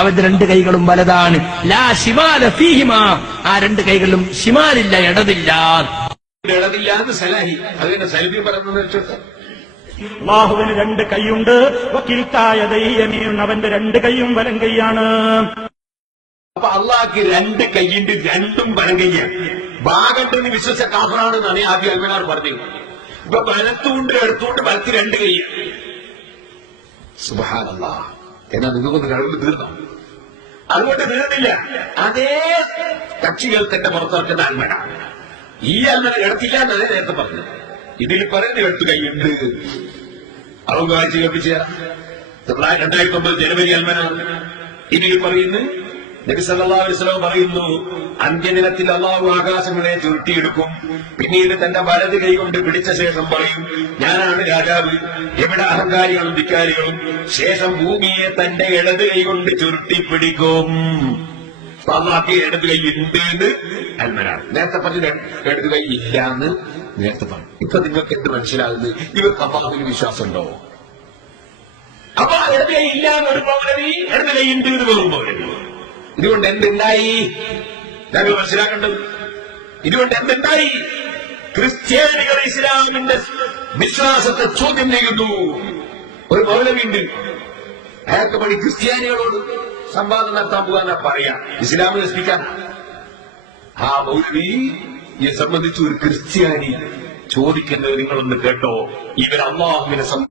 അവന്റെ രണ്ട് കൈകളും വലതാണ്. ലാ ശിമാല ഫീഹിമാ, ആ രണ്ട് കൈകളിലും ശിമാലില്ല, ഇടതില്ല. ഇടതില്ലാന്ന് സലാഹി, അതിനെ സലഫി പറയുന്നത്. അല്ലാഹുവിന് രണ്ട് കൈയുണ്ട്, അവന്റെ രണ്ട് കൈയും വലം കൈയാണ്. അപ്പൊ അള്ളാഹ്ക്ക് രണ്ട് കൈയുണ്ട്, രണ്ടും വലം കൈയാണ്. ഭാഗണ്ടെന്ന് വിശ്വസിച്ച കാഫറാണെന്നാണ് ആദ്യം അൽമനാർ പറഞ്ഞത്. ഇപ്പൊ വലത്തുകൊണ്ട് എടുത്തുകൊണ്ട് വലത്ത് രണ്ട് കൈയാണ്. സുബ്ഹാനല്ലാഹ്. എന്നാ നിങ്ങൾക്കൊന്ന് കഴിവ് തീർന്നോ? അതുകൊണ്ട് തീർന്നില്ല. അതേ കക്ഷികൾ തന്നെ പുറത്തിറക്കുന്ന അൽമന. ഈ അൽമന എടുത്തില്ല എന്നതേ നേരത്തെ പറഞ്ഞു. ഇതിൽ പറയുന്നത് എടുത്തു കൈയുണ്ട്. അവൻ കാഴ്ച കേൾപ്പിച്ച 2009 ജനുവരി അൽമന. ഇതിൽ പറയുന്നു നബി സല്ലല്ലാഹു അലൈഹി വസല്ലം പറയുന്നു, അന്ത്യദിനത്തിൽ അള്ളാഹു ആകാശങ്ങളെ ചുരുട്ടിയെടുക്കും. പിന്നീട് തന്റെ വലത് കൈ കൊണ്ട് പിടിച്ച ശേഷം പറയും, ഞാനാണ് രാജാവ്, എവിടെ അഹങ്കാരികളും ധിക്കാരികളും. ശേഷം ഭൂമിയെ തന്റെ ഇടത് കൈ കൊണ്ട് ചുരുട്ടിപ്പിടിക്കും. അള്ളാഹ്ക്ക് ഇടത് കൈ ഉണ്ട് എന്ന് അൽമനാണ്. നേരത്തെ പറഞ്ഞു ഇടത് കൈ ഇല്ല എന്ന് നേരത്തെ പറഞ്ഞു. ഇപ്പൊ നിങ്ങൾക്ക് എന്ത് മനസ്സിലാകുന്നത്? ഇവർക്ക് അള്ളാഹുവിന് വിശ്വാസമുണ്ടോ? അപ്പൊ ഇടത് കൈ ഇല്ല എന്നൊരു മൗലവി, ഇടത് കൈ ഉണ്ട് എന്ന് വെറും മൗലവി. ഇതുകൊണ്ട് എന്തുണ്ടായി? ഞങ്ങൾ മനസ്സിലാക്കേണ്ടത്. ഇതുകൊണ്ട് എന്തുണ്ടായി? ക്രിസ്ത്യാനികൾ ഇസ്ലാമിന്റെ വിശ്വാസത്തെ ചോദ്യം ചെയ്യുന്നു. ഒരു മൗലവിയുണ്ട്, അയാൾക്ക് പണി ക്രിസ്ത്യാനികളോട് സംവാദം നടത്താൻ പോകാനാ പറയാ, ഇസ്ലാമിനെ നശിപ്പിക്കാൻ. ആ മൗലവിയെ സംബന്ധിച്ച് ഒരു ക്രിസ്ത്യാനി ചോദിക്കുന്നത് നിങ്ങളൊന്ന് കേട്ടോ. ഇവർ അല്ലാഹുവിനെ